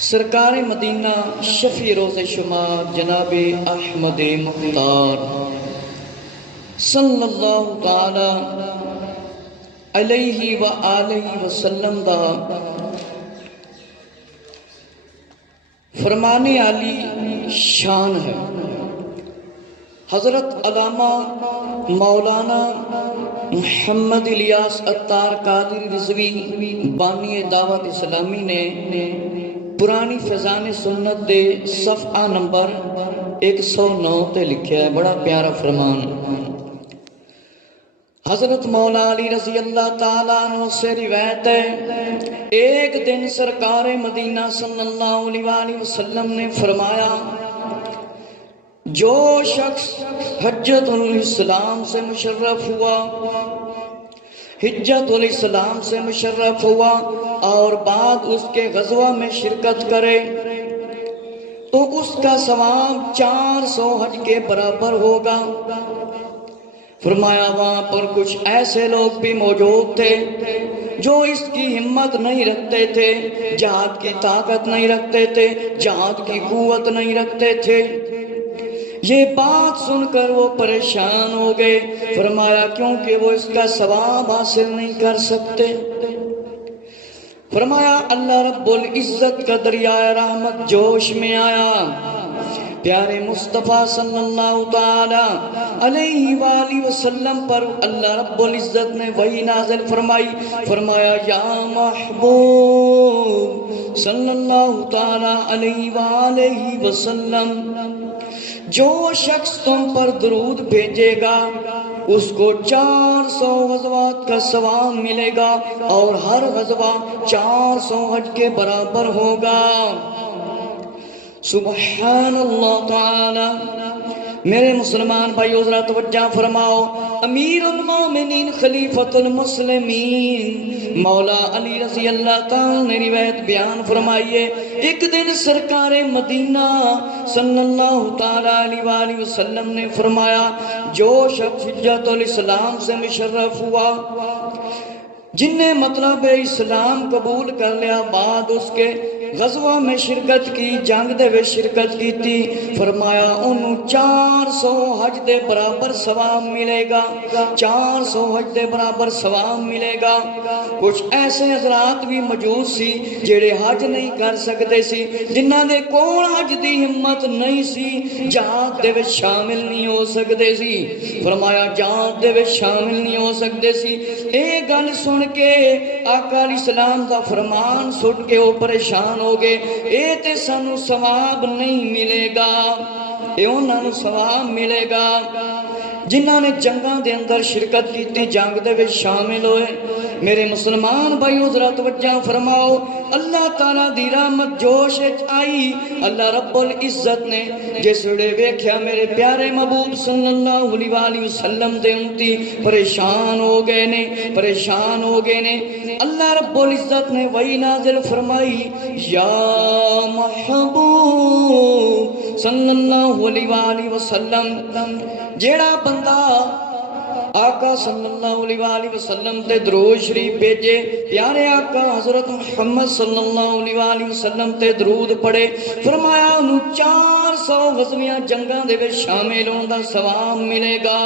سرکار مدینہ شفیع روز شمار جناب احمد مختار صلی اللہ تعالی علیہ وآلہ وسلم دا فرمانے علی شان ہے۔ حضرت علامہ مولانا محمد الیاس عطار قادری رضوی بانی دعوت اسلامی نے پرانی فیضان سنت دے صفحہ نمبر 109 تے لکھیا ہے، بڑا پیارا فرمان۔ حضرت مولا علی رضی اللہ تعالیٰ عنہ سے روایت ہے، ایک دن سرکار مدینہ صلی اللہ علیہ وآلہ وسلم نے فرمایا، جو شخص حجۃ الاسلام سے مشرف ہوا، حجۃ الاسلام سے مشرف ہوا اور بعد اس کے غزوہ میں شرکت کرے تو اس کا ثواب 400 حج کے برابر ہوگا۔ فرمایا وہاں پر کچھ ایسے لوگ بھی موجود تھے جو اس کی ہمت نہیں رکھتے تھے، جہاد کی طاقت نہیں رکھتے تھے، جہاد کی قوت نہیں رکھتے تھے۔ یہ بات سن کر وہ پریشان ہو گئے۔ فرمایا کیونکہ وہ اس کا ثواب حاصل نہیں کر سکتے۔ فرمایا اللہ رب العزت کا دریائے رحمت جوش میں آیا، پیارے مصطفیٰ صلی اللہ تعالی علیہ وآلہ وسلم پر اللہ رب العزت نے وحی نازل فرمائی۔ فرمایا یا محبوب صلی اللہ تعالی علیہ وآلہ وسلم، جو شخص تم پر درود بھیجے گا اس کو 400 غزوات کا ثواب ملے گا اور ہر غزوہ 400 حج کے برابر ہوگا۔ سبحان اللہ تعالی۔ میرے مسلمان بھائیو ذرا توجہ فرماؤ، امیر المومنین خلیفۃ المسلمین مولا علی رضی اللہ تعالی نے روایت بیان فرمائیے، ایک دن سرکار مدینہ صلی اللہ تعالی علیہ وآلہ وسلم نے فرمایا، جو شخص حجۃ الاسلام سے مشرف ہوا، جن نے مطلب اسلام قبول کر لیا، بعد اس کے غزوہ میں شرکت کی، جنگ دے وچ شرکت کی تھی، فرمایا انہوں 400 حج دے برابر ثواب ملے گا، 400 حج دے برابر ثواب ملے گا۔ کچھ ایسے حضرات بھی موجود سی جڑے حج نہیں کر سکتے سی، جنہاں دے کول حج دی ہمت نہیں سی، جہاد دے وچ شامل نہیں ہو سکتے سی۔ فرمایا جہاد دے وچ شامل نہیں ہو سکتے سی۔ اے گل سن کے آقا علیہ السلام دا فرمان سن کے وہ پریشان ہو گئے، اے تے سانو ثواب نہیں ملے گا، اے انہاں نو ثواب ملے گا جنہاں نے جنگاں دے اندر شرکت کی تھی، جنگ دے وچ شامل ہوئے۔ میرے مسلمان بھائیو ذرا توجہ فرماؤ، اللہ تعالیٰ دی رحمت جوش آئی۔ اللہ رب العزت نے جس ویلے ویکھیا میرے پیارے محبوب صلی اللہ علیہ وآلہ وسلم دے امتی پریشان ہو گئے نے، پریشان ہو گئے نے، اللہ رب العزت نے وحی نازل فرمائی، یا محبوب صلی اللہ علیہ وآلہ وسلم، جیڑا بندہ آقا صلی اللہ علیہ وآلہ وسلم تے درود شریف بھیجے، پیارے آقا حضرت محمد صلی اللہ علیہ وآلہ وسلم تے درود پڑھے، فرمایا انہوں 400 غزویاں جنگاں دے وچ شامل ہون دا ثواب ملے گا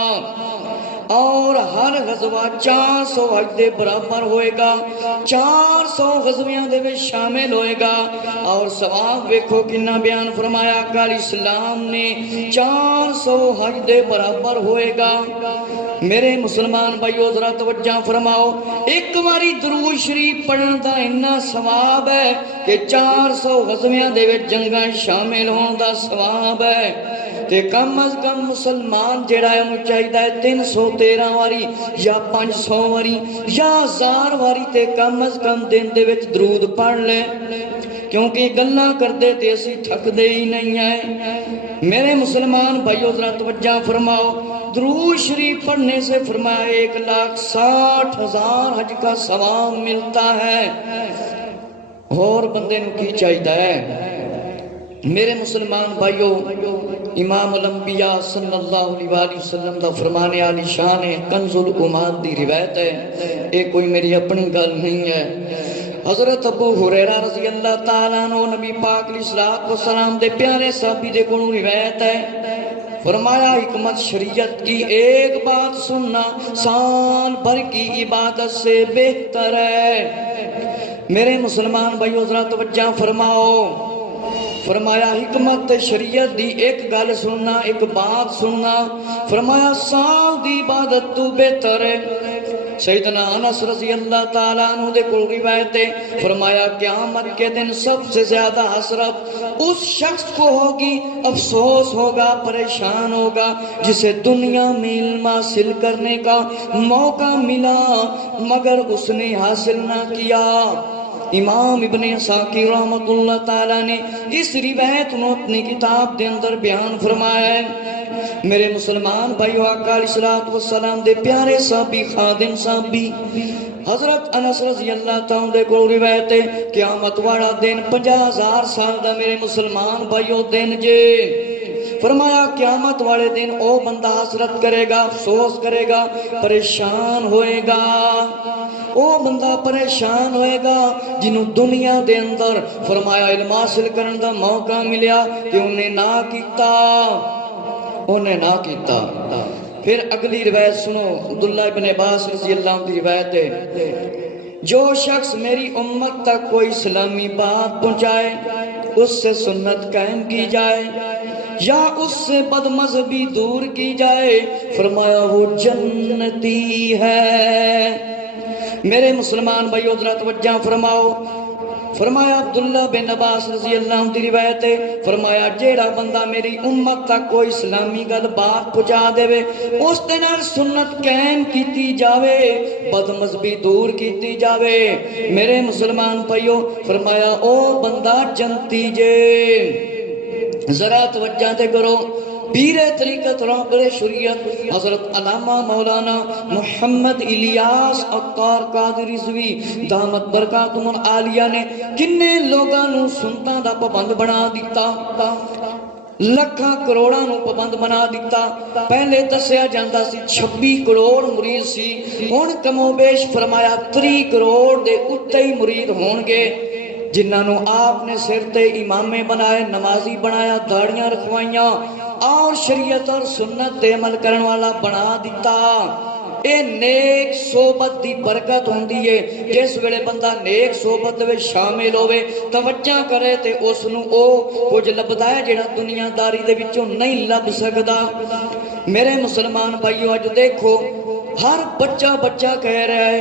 اور ہر غزوہ 400 حج دے برابر ہوئے گا، 400 غزویاں دے وچ شامل ہوئے گا اور ثواب ویکھو کنا بیان فرمایا آقا علیہ السلام نے، 400 حج دے برابر ہوئے گا۔ میرے مسلمان بھائیو ذرا توجہ فرماؤ، ایک باری درود شریف پڑھن دا اتنا ثواب ہے کہ 400 غزویاں دے وچ جنگاں شامل ہون دا ثواب ہے، تے کم از کم مسلمان جڑا ہے انہوں چاہیے 313 واری یا 500 واری یا 1000 واری تے کم از کم دن دے وچ درود پڑھ لے، کیونکہ گلاں کردے تے اسی تھک دے ہی نہیں ہیں۔ میرے مسلمان بھائیو ذرا توجہ فرماؤ، درود شریف پڑھنے سے فرمایا 1,60,000 حج کا ثواب ملتا ہے۔ اور بندے نو کی چاہیے ہے؟ میرے مسلمان بھائیو، امام الانبیاء صلی اللہ علیہ وآلہ وسلم دا فرمانے علی شان ہے، کنز الامات دی روایت ہے، ایک کوئی میری اپنی گل نہیں ہے۔ حضرت ابو ہریرہ رضی اللہ تعالیٰ عنہ نبی پاک علیہ الصلوۃ والسلام دے پیارے صحابی دے کولوں روایت ہے، فرمایا حکمت شریعت کی ایک بات سننا سال بھر کی عبادت سے بہتر ہے۔ میرے مسلمان بھائیو ذرا توجہ فرماؤ، فرمایا حکمت شریعت دی ایک گل سننا، ایک بات سننا، فرمایا سال دی عبادت تو بہتر ہے۔ سیدنا انس رضی اللہ تعالیٰ عنہ دے کل روایت ہے، فرمایا قیامت کے دن سب سے زیادہ حسرت اس شخص کو ہوگی، افسوس ہوگا، پریشان ہوگا، جسے دنیا میں علم حاصل کرنے کا موقع ملا مگر اس نے حاصل نہ کیا۔ امام ابن عساکر رحمۃ اللہ تعالیٰ نے اس روایت کو اپنی کتاب دے اندر بیان فرمایا ہے۔ میرے مسلمان بھائیو، آقا علیہ الصلوۃ والسلام دے پیارے صحابی، خادم صحابی حضرت انس رضی اللہ تعالیٰ دے کو روایت ہے، قیامت والا دن 50,000 سال دا میرے مسلمان بھائیو دن جے۔ فرمایا قیامت والے دن او بندہ حسرت کرے گا، افسوس کرے گا، پریشان ہوئے گا، او بندہ پریشان ہوئے گا جنہوں دنیا دے اندر فرمایا علم حاصل کرن دا موقع ملیا کہ انہیں نہ کیتا۔ پھر اگلی روایت سنو، عبداللہ ابن عباس رضی اللہ عنہ کی روایت ہے، جو شخص میری امت تک کوئی اسلامی بات پہنچائے اس سے سنت قائم کی جائے یا اس سے بد مذہبی دور کی جائے، فرمایا وہ جنتی ہے۔ میرے مسلمان بھائیو ذرا توجہ فرماؤ، فرمایا عبداللہ بن عباس رضی اللہ عنہ کی روایت ہے، فرمایا جیڑا بندہ میری امت تک کوئی اسلامی گل بات پہنچا دے اس دے نال سنت قائم کیتی جاوے، بد مذہبی دور کیتی جاوے، میرے مسلمان بھائیو فرمایا او بندہ جنتی جے۔ ذرا توجہ تے کرو، پیر طریقت رہبر شریعت حضرت علامہ مولانا محمد الیاس عطار قادری رضوی دامت برکاتہم العالیہ نے کنے لوگاں نو سنتاں دا پابند بنا دیتا، لکھاں کروڑاں نو پابند بنا دیتا۔ پہلے دسیا جاندا سی 26 کروڑ مرید سی، ہن کم و بیش فرمایا 30 کروڑ دے اُتے ہی مرید ہون گے، جنہاں نو آپ نے سر تے امامے بنائے، نمازی بنایا، داڑیاں رکھوائیاں اور شریعت اور سنت تے عمل کرن والا بنا دیتا۔ اے نیک صحبت دی برکت ہوندی ہے، جس ویلے بندہ نیک صحبت وچ شامل ہوئے، توجہ کرے تے اس نو او کچھ لبدا ہے جڑا دنیا داری دے وچوں نہیں لب سکدا۔ میرے مسلمان بھائیو اج دیکھو ہر بچہ کہہ رہا ہے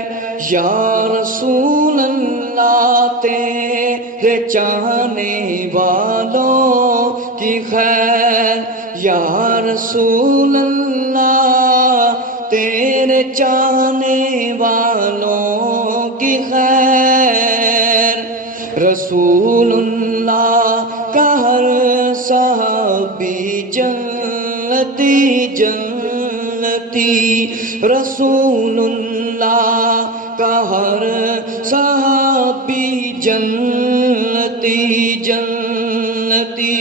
یا رسول اللہ تیرے چاہنے والوں کی خیر، یا رسول اللہ تیرے چاہنے والوں کی خیر، رسول اللہ کا ہر صحابی جنتی جنتی، رسول اللہ کا ہر صحابی جنتی جنتی۔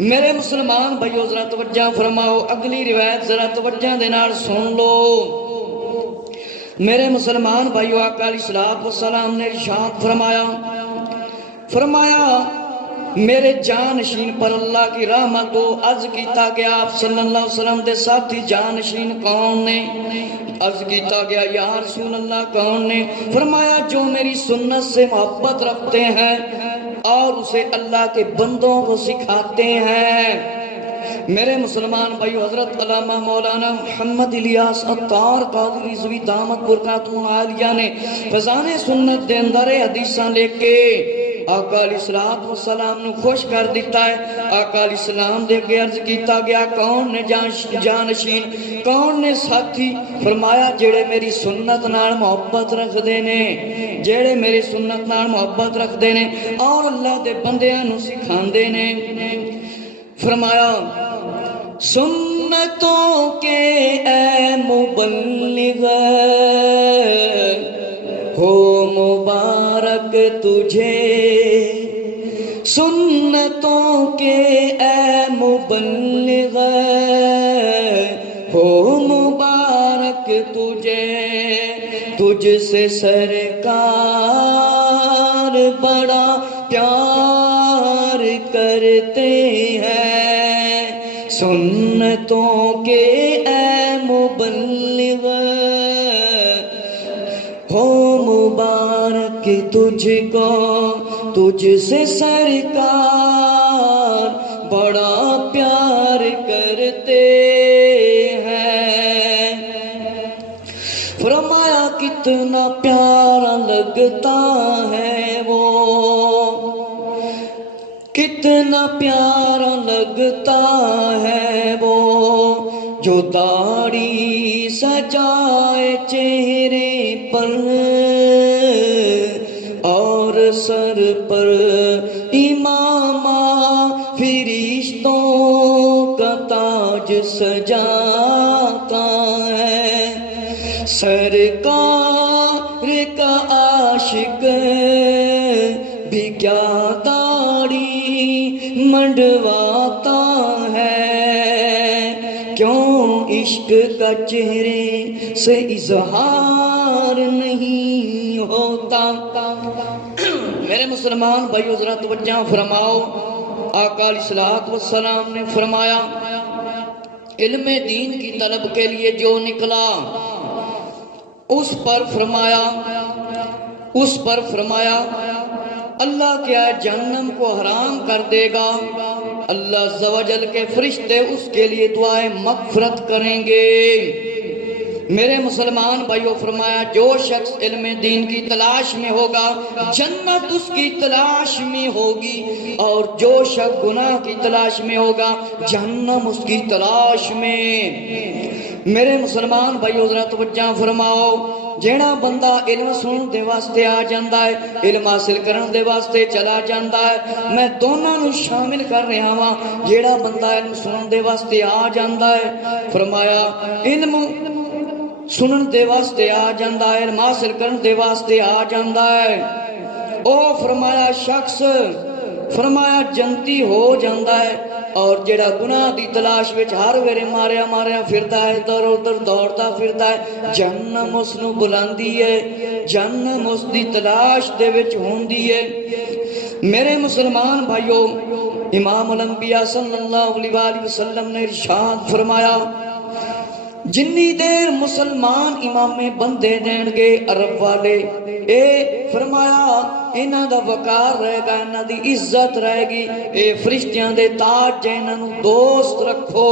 میرے مسلمان بھائیو ذرا توجہ فرماؤ، اگلی روایت ذرا توجہ دے نال سن لو۔ میرے مسلمان بھائیو آقا علیہ الصلوۃ والسلام نے ارشاد فرمایا میرے جانشین پر اللہ کی رحمت ہو۔ عرض کیتا گیا آپ صلی اللہ علیہ وسلم دے ساتھی جانشین کون نے؟ عرض کیتا گیا یا رسول اللہ کون نے؟ فرمایا جو میری سنت سے محبت رکھتے ہیں اور اسے اللہ کے بندوں کو سکھاتے ہیں۔ میرے مسلمان بھائیو حضرت علامہ مولانا محمد الیاس عطار قادری رضوی دامت برکاتہم العالیہ نے فیضان سنت دے اندر حدیثاں لے کے آقا علیہ الصلوۃ والسلام نو خوش کر دیتا ہے۔ آقا علیہ السلام دے کے عرض کیتا گیا کون نے جانشین، کون نے ساتھی؟ فرمایا جڑے میری سنت نال محبت رکھ دے نے، جڑے میری سنت نال محبت رکھ دے نے اور اللہ دے بندیاں نو سکھاندے نے۔ فرمایا سنتوں کے اے مبلغ ہو مبارک تجھے، سنتوں کے اے مبلغ ہو مبارک تجھے، تجھ سے سرکار بڑا پیار کرتے ہیں۔ سنتوں کے اے مبلغ ہو مبارک تجھ کو، تجھ سے سرکار بڑا پیار کرتے ہیں۔ فرمایا کتنا پیارا لگتا ہے وہ، کتنا پیارا لگتا ہے وہ، جو داڑھی سجائے چہرے پر اور سر پر امامہ فرشتوں کا تاج سجاتا ہے۔ سرکار کا عاشق بھی کیا داڑھی منڈواتا ہے، کیوں عشق کا چہرے سے اظہار نہیں ہوتا۔ میرے مسلمان بھائیو ذرا توجہ فرماؤ، آقا علیہ الصلوۃ والسلام نے فرمایا علم دین کی طلب کے لیے جو نکلا اس پر فرمایا اللہ کیا جہنم کو حرام کر دے گا، اللہ عز و جل کے فرشتے اس کے لیے دعائیں مغفرت کریں گے۔ میرے مسلمان بھائیو فرمایا جو شخص علم دین کی تلاش میں ہوگا جنت اس کی تلاش میں ہوگی، اور جو شخص گناہ کی تلاش میں ہوگا جہنم اس کی تلاش میں۔ میرے مسلمان بھائیو ذرا توجہ فرماؤ، جیڑا بندہ علم سنن دے واسطے آ جاندا ہے، علم حاصل کرن دے واسطے چلا جاندا ہے، میں دونوں نو شامل کر رہا ہاں۔ جیڑا بندہ علم سنن دے واسطے آ جاندا ہے، فرمایا علم سنن دے واسطے آ جاندا ہے، علم حاصل کرن دے واسطے آ جاندا ہے، او فرمایا شخص فرمایا جنتی ہو جاندا ہے۔ اور جڑا گناہ دی تلاش وچ ہر ویلے ماریا پھردا ہے، ادھر ادھر دوڑدا پھردا ہے، جہنم اس نو بلاندی ہے، جہنم اس دی تلاش دے وچ ہوندی ہے۔ میرے مسلمان بھائیو، امام الانبیاء صلی اللہ علیہ وآلہ وسلم نے ارشاد فرمایا جنی دیر مسلمان امام بندے دین گے عرب والے، اے فرمایا انہاں دا وقار رہے گا، انہاں دی عزت رہے گی، اے فرشتیاں دے تاج جے انہاں نو دوست رکھو،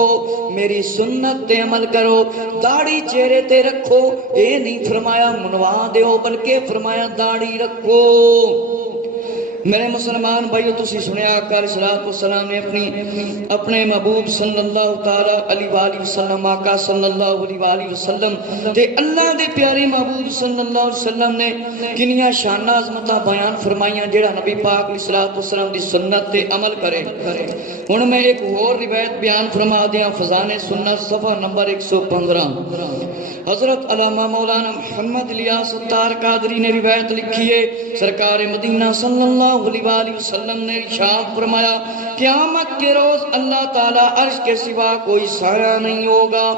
میری سنت تے عمل کرو، داڑھی چہرے تے رکھو، اے نہیں فرمایا منوا دیو بلکہ فرمایا داڑھی رکھو۔ میرے مسلمان بھائیو تسی سنیا آقا علیہ الصلوۃ والسلام نے اپنے محبوب صلی اللہ تعالی علیہ وآلہ وسلم، آقا صلی اللہ علیہ وآلہ وسلم تے اللہ دے پیارے محبوب صلی اللہ علیہ وسلم نے کنیاں شان عظمتاں بیان فرمائیاں جیڑا نبی پاک علیہ الصلوۃ والسلام دی سنت تے عمل کرے۔ ہن میں ایک اور روایت بیان فرما دیاں، فضان سنت صفحہ نمبر 115، حضرت علامہ مولانا محمد الیاس ستار قادری نے روایت لکھی ہے، سرکار مدینہ صلی اللہ علیہ وآلہ وسلم نے ارشاد فرمایا قیامت کے روز اللہ تعالیٰ عرش کے سوا کوئی سایہ نہیں ہوگا،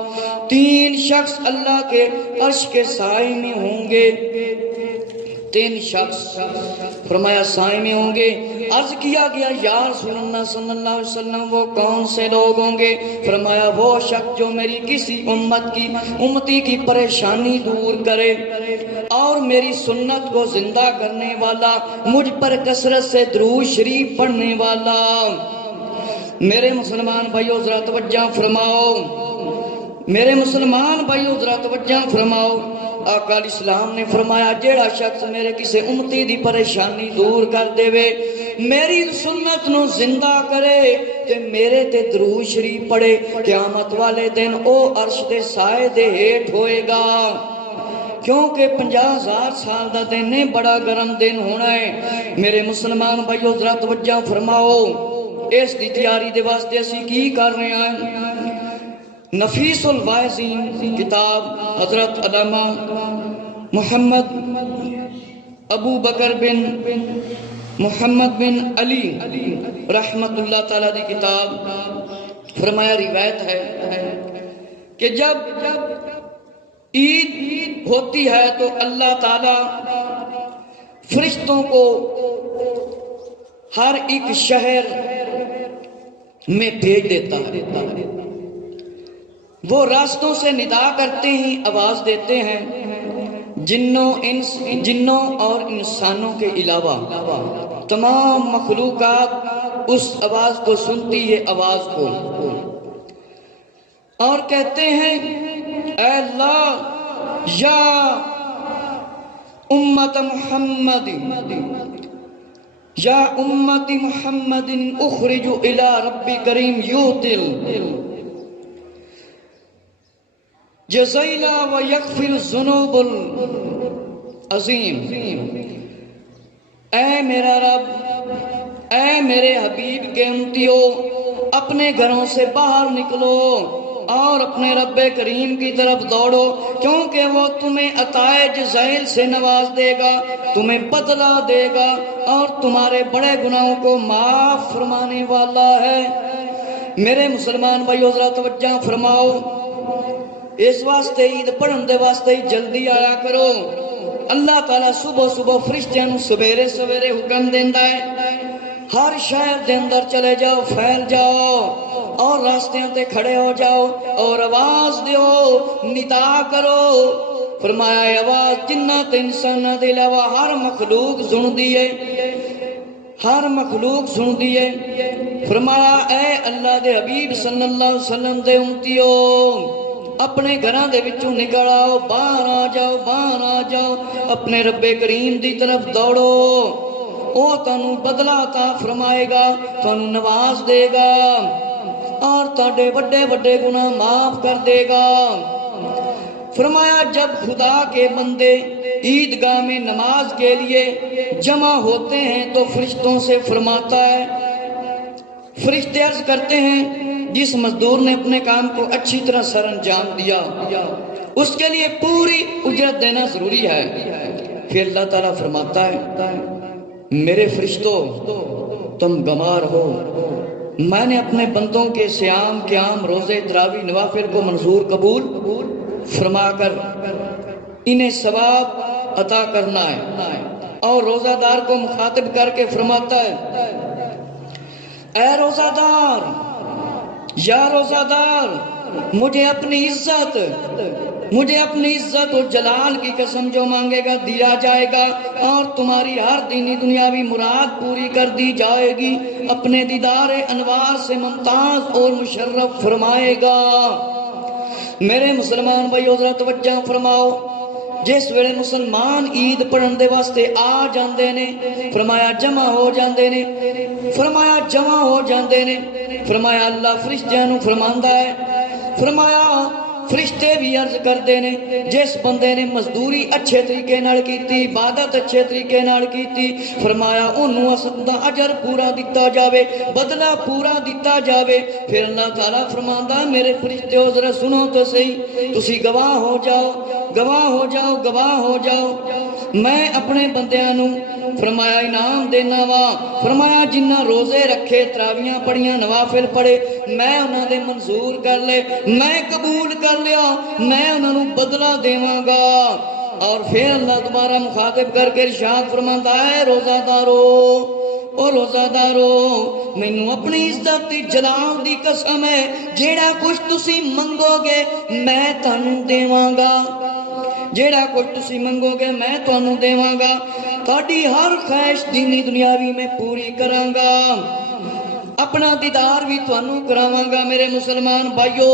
تین شخص اللہ کے عرش کے سائے میں ہوں گے، تین شخص فرمایا سائے میں ہوں گے۔ عرض کیا گیا یا رسول اللہ صلی اللہ علیہ وسلم وہ کون سے لوگ ہوں گے؟ فرمایا وہ شخص جو میری کسی امتی کی پریشانی دور کرے اور میری سنت کو زندہ کرنے والا، مجھ پر کثرت سے درود شریف پڑھنے والا۔ میرے مسلمان بھائیو ذرا توجہ فرماؤ، میرے مسلمان بھائیو ذرا توجہ فرماؤ، آقا علیہ السلام نے فرمایا جیڑا شخص میرے کسی امتی دی پریشانی دور کر دے وے، میری سنت نو زندہ کرے تے میرے تے درود شریف پڑھے، قیامت والے دن او عرش دے سائے دے ہیٹھ ہوئے گا، کیونکہ 50,000 سال دا دن ہے، بڑا گرم دن ہونا ہے۔ میرے مسلمان بھائیو ذرا توجہ فرماؤ، اس دی تیاری دے واسطے اسی کی کر رہے ہیں؟ نفیس الواعظین کتاب حضرت علامہ محمد ابو بکر بن محمد بن علی رحمت اللہ تعالیٰ دی کتاب فرمایا روایت ہے کہ جب عید ہوتی ہے تو اللہ تعالیٰ فرشتوں کو ہر ایک شہر میں بھیج دیتا ہے، وہ راستوں سے ندا کرتے ہی آواز دیتے ہیں، جنوں اور انسانوں کے علاوہ تمام مخلوقات اس آواز کو سنتی ہے، آواز کو، اور کہتے ہیں اے اللہ یا امت محمد یا امت محمد اخرج الى رب کریم یوتل جزیلا و یغفر الذنوب العظیم، اے میرا رب، اے میرے حبیب کے امتیو، اپنے گھروں سے باہر نکلو اور اپنے رب کریم کی طرف دوڑو، کیونکہ وہ تمہیں عطائے جزائل سے نواز دے گا، تمہیں بدلہ دے گا اور تمہارے بڑے گناہوں کو معاف فرمانے والا ہے۔ میرے مسلمان بھائیو ذرا توجہ فرماؤ، اس واسطے عید پڑھن دے واسطے جلدی آیا کرو۔ اللہ تعالیٰ صبح صبح فرشتیاں نوں سویرے سویرے حکم دیندا ہے، ہر شہر دے اندر چلے جاؤ، پھیل جاؤ اور راستیاں تے کھڑے ہو جاؤ اور آواز دیو، ندا کرو۔ فرمایا آواز جنات انساناں دے علاوہ ہر مخلوق سندی ہے، ہر مخلوق سندی ہے۔ فرمایا اے اللہ دے حبیب صلی اللہ علیہ وسلم دے امتیو، اپنے گھراں دے وچوں نکل آؤ، باہر آ جاؤ، باہر آ جاؤ، اپنے رب کریم دی طرف دوڑو، وہ تانوں بدلہ عطا فرمائے گا، تانوں نواز دے گا اور تاڑے بڑے بڑے گناہ معاف کر دے گا۔ فرمایا جب خدا کے بندے عیدگاہ میں نماز کے لیے جمع ہوتے ہیں تو فرشتوں سے فرماتا ہے، فرشتے عرض کرتے ہیں جس مزدور نے اپنے کام کو اچھی طرح سر انجام دیا اس کے لیے پوری اجرت دینا ضروری ہے۔ پھر اللہ تعالیٰ فرماتا ہے میرے فرشتوں تم گمار ہو، میں نے اپنے بندوں کے صیام قیام روزے تراویح نوافل کو منظور قبول فرما کر انہیں ثواب عطا کرنا ہے، اور روزہ دار کو مخاطب کر کے فرماتا ہے اے روزہ دار، یا روزہ دار، مجھے اپنی عزت و جلال کی قسم جو مانگے گا دیا جائے گا، اور تمہاری ہر دینی دنیاوی مراد پوری کر دی جائے گی، اپنے دیدار انوار سے ممتاز اور مشرف فرمائے گا۔ میرے مسلمان بھائیو ذرا توجہ فرماؤ، جس ویلے مسلمان عید پڑھن دے واسطے آ جاندے نے، فرمایا جمع ہو جاندے نے، فرمایا جمع ہو جاندے نے، فرمایا اللہ فرشتیاں نوں فرماندا ہے، فرمایا فرشتے بھی عرض کردے نے جس بندے نے مزدوری اچھے طریقے نال کیتی، عبادت اچھے طریقے نال کیتی، فرمایا انہوں دا اجر پورا دیتا جاوے، بدلہ پورا دیتا جاوے۔ پھر اللہ تعالیٰ فرماندا میرے فرشتیو ذرا سنو تو صحیح، تسی گواہ ہو جاؤ، گواہ ہو جاؤ، گواہ ہو جاؤ، میں اپنے بندیاں نوں فرمایا انعام دینا وا، فرمایا جنہ روزے رکھے، تراویاں پڑھیاں، نوافل پڑھے، میں انہاں دے منظور کر لے، میں قبول کر لیا، میں انہاں نوں بدلہ دیواں گا۔ اور پھر اللہ دوبارہ مخاطب کر کے ارشاد فرماتا ہے روزہ دارو، او روزہ دارو، مینوں اپنی عزت دی جلال دی قسم ہے جیڑا کچھ تسی منگو گے میں تانوں دیواں گا، جیڑا کچھ تسی منگو گے میں تانوں دیواں گا، تہاڈی ہر خواہش دینی دنیاوی میں پوری کراں گا، اپنا دیدار بھی تانوں کراواں گا۔ میرے مسلمان بھائیو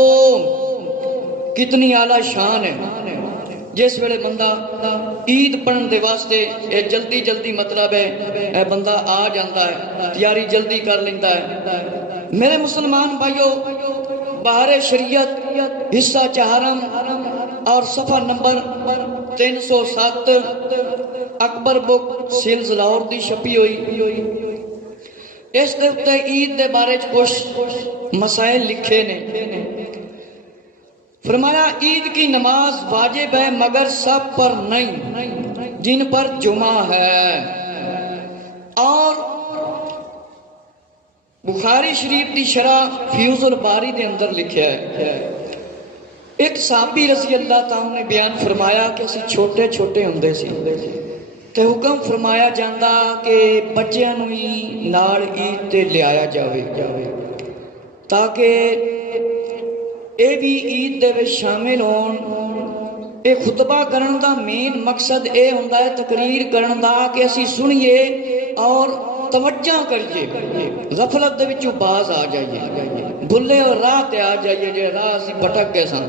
کتنی اعلیٰ شان ہے، جس ویلے بندہ عید پڑھن دے واسطے اے جلدی جلدی مطلب ہے اے بندہ آ جاندہ ہے، تیاری جلدی کر لیندہ ہے۔ میرے مسلمان بھائیو بہار شریعت حصہ چہارم اور صفحہ نمبر 307 اکبر بک سیلز لاہور دی چھپی ہوئی، اس دفتے عید دے بارے کچھ مسائل لکھے نے۔ فرمایا عید کی نماز واجب ہے مگر سب پر نہیں، جن پر جمعہ ہے، اور بخاری شریف دی شرح فیوز الباری دے اندر لکھیا ہے، ایک صحابی رضی اللہ تعالیٰ نے بیان فرمایا کہ اسی چھوٹے چھوٹے ہوندے سی تے حکم فرمایا جاندہ کہ بچیاں نوں ہی نال عید تے لے آیا جاوے تاکہ اے بھی عید دے وچ شامل ہون۔ اے خطبہ کرن دا مین مقصد اے ہوندا ہے تقریر کرن دا کہ اسی سنیے اور توجہ کریے، غفلت دے وچوں باز آ جائیے، بھلے اور راہ تے آ جائیے جے راہ اسی بھٹک گئے سن۔